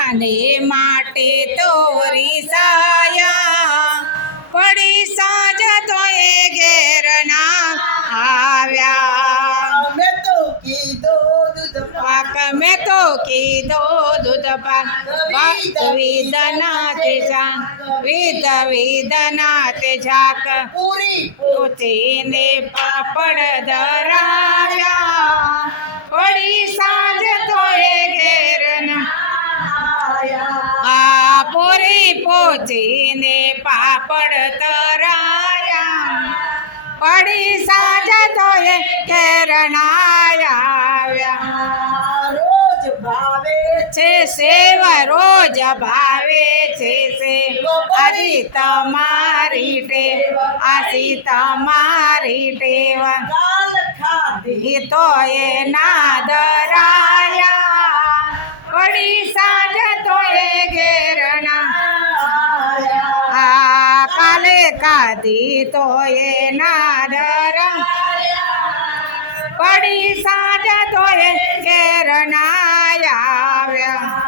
આને માટે તો રીસાયા પડી સાંજ તો એ ઘેર ના આવ્યા મેં તો કીધું દૂધ પાક મેં તો કીધો દૂધ પાક વિદનાથે ઝાક પૂરી પોતીને પાપડ ધરાવ્યા પડી સાંજ તો એ ઘેર ના આ પૂરી પોતીને પાપડ તરાયા પડી સાંજ તો એ ઘેર ના આવ્યા રોજ ભાવે છે સેવ રોજ ભાવે છે સેવ આજી તમારી ટેવ આજી તમારી ટેવ કાલ ખાધી એ તો એ ના દરાયા પડી સાંજ તો એ ઘેર ના આ કાલે કાધી તો એ ના દરાયા પડી સાંજ તો એ ઘેર ના આવ્યા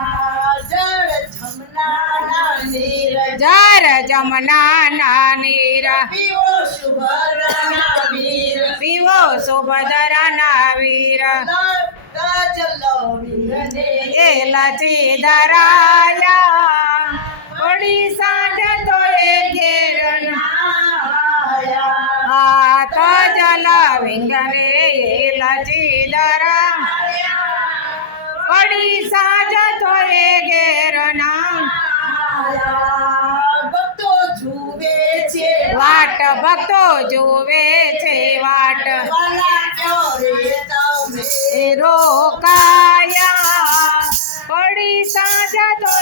જળ જમનાના નીર જર જમના ના નીર પીવો શુભરના વીર પીવો સુભદ્રા ના વીર કાજલો વીરને એ લચી ધરાયા પડી સાંજ તો એ ઘેર આ તજલ વિંગને એ લચી ધરા પડી સાંજ તો એ ઘેર ના ભક્તો જુએ છે વાટ ભક્તો જોવે છે વાટ વાલા ક્યારે તમે રોકાયા પડી સાંજ તો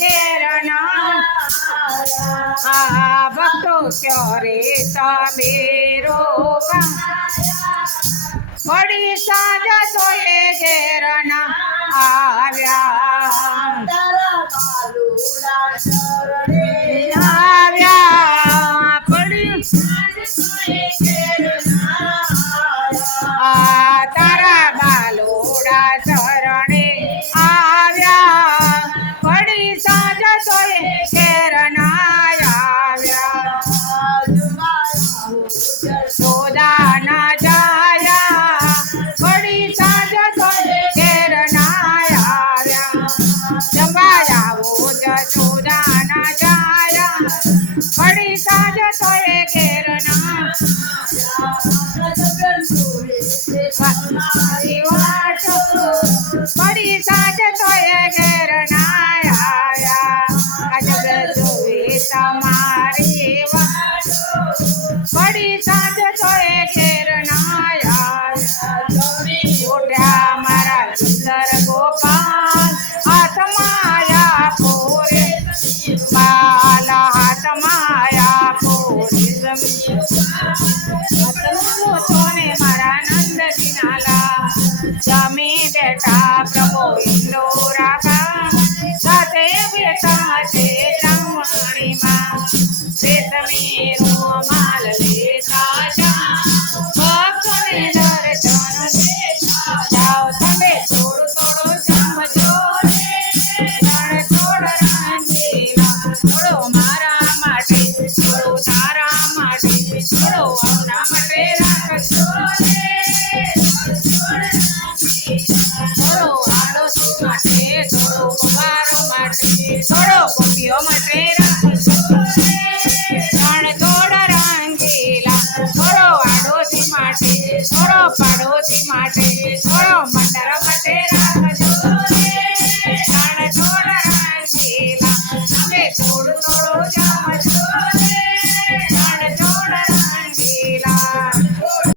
ઘેર ના આ ભક્તો ક્યારે તમે રોકા પડી સાંજ તો એ ઘેર ના આવ્યા તારા બાલુડા શરણે આવ્યા પડી આ તારા બાલોડા શરણે આવ્યા પડી સાંજ તો એ ઘેર ના આવ્યા સોદા ના જાયા પડી સાંજ તો એ ઘેર ના આવ્યા જંબાયાવો જસોદા ના જાયા પડી સાંજ તો એ ઘેર ના મારી વાટ પડી સાંજ તો એ ઘેર ના આવ્યા અજબ જોવે તમારી વાટ પડી સાંજ તો એ ઘેર ના આવ્યા ઓઢ્યા મારા સુંદર ગોપાલ હાથમાં પોરે બાલ હાથમાં પોરે ને મારા નંદ દિનાલા જમી બેઠા પ્રભુ ઇન્દોરા સાથે બેઠા છે જમણીમાં રેશમી રૂમાલ લેતા જા ભક્તોને દર્શન દેતા જાઓ તમે થોડું જમજો રે થોડ રાંધેલા થોડો મારા માટે થોડો તારા માટે થોડો આપણા માટે રાખજો રે થોડો આડોશી માટે થોડો પગારો માટે થોડો ગોપીઓ માટે રાખજો રે થોડ રંગીલા થોડો આડોશી માટે થોડો પાડોશી માટે થોડો મંડળ માટે રાખજો રે થોડ રંગીલા અમે થોડું